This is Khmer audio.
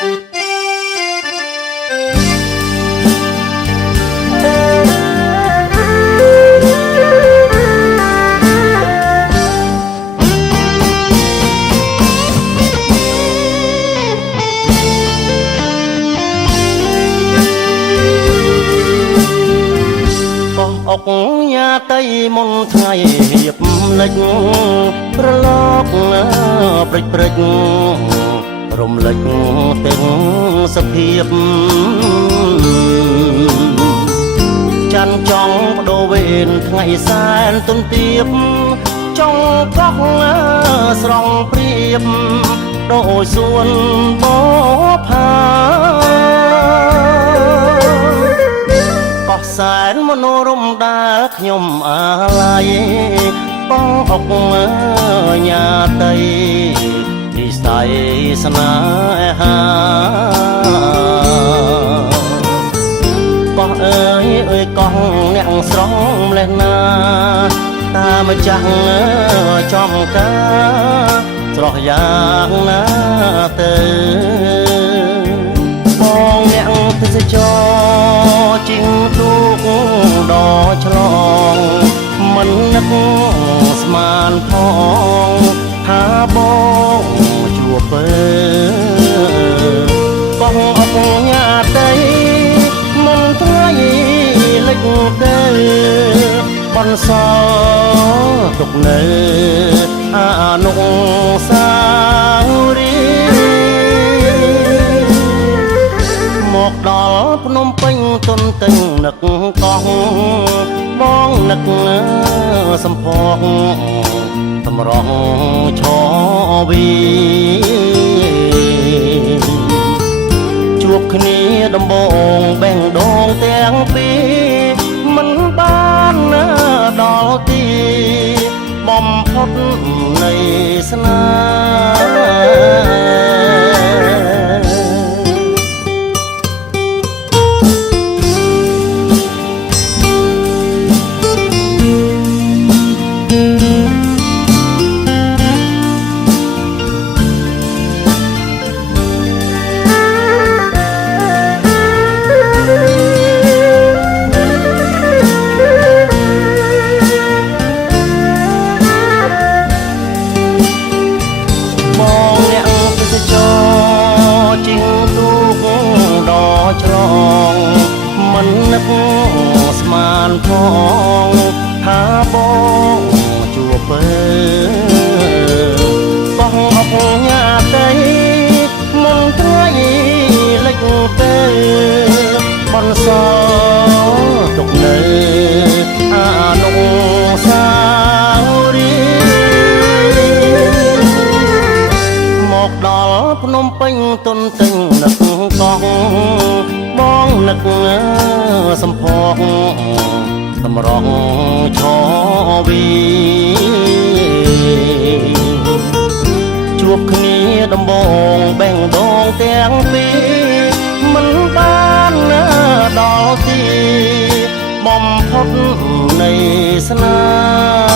អុកញ៉ាតីមុនថ្ងៃហៀបលិចប្រឡកព្រិចព្រិចរំលេចទាំងសភាពច័ន្ទចង់បដូរវេនថ្ងៃសែនទុនទៀបចង់កោះស្រង់ព្រៀបដូចសួនបផាសែនមនោរម្យដែលខ្ញុំអាឡ័យបងអុកញ៉ាតីនិស័យស្នេហាបោះអើយកោះអ្នកស្រងម្លេះណាតាមចាស់ចំការស្រស់យ៉ាងណាទៅបងអ្នកទេសចរជីងទូកដល់ឆ្លងមិននឹកស្មានផងថាបងជួបពើបងអបញ៉ាតីមិនថ្ងៃលិចទៅបនសល់ទុកនៅអនុស្សាវរីយ៍មកដល់ភ្នំពេញទុនទិញនឹកកោះបងនឹកសំផកតម្រង់ឈវីជួបគ្នាដំបងបេះដូងទាំងពីរមិនបានដល់ទីបំផុតនៃស្នេឆ្លងមិននឹកស្មានផងថាបងជួបពើបងអបញ៉ាតីមុនថ្ងៃលិចទៅបនសល់ទុកនៅអនុស្សាវរីយ៍មកដល់ភ្នំពេញទុនទិញនឹកកោះបងនឹកសំផកតម្រង់ឈវីជួបគ្នាដំបងបេះដូងទាំងពីរមិនបានដល់ទីបំផុតនៃស្នេហ៍